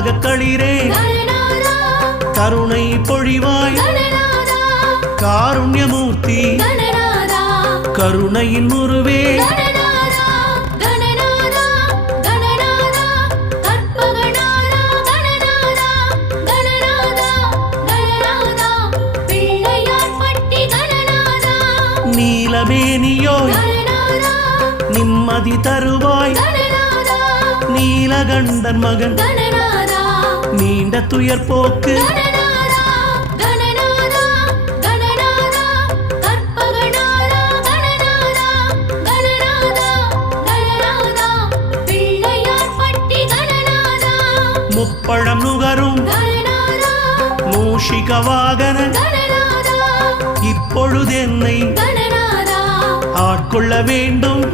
கற்பக களிரே கருணை பொழிவாய் காருண்யமூர்த்தி கருணையின் உருவே நீலமேனியோய் நிம்மதி தருவாய் நீலகண்டன் மகன் நீண்ட துயர் போக்கு முப்பழம் நுகரும் மூஷிக வாகன இப்பொழுது என்னை ஆட்கொள்ள வேண்டும்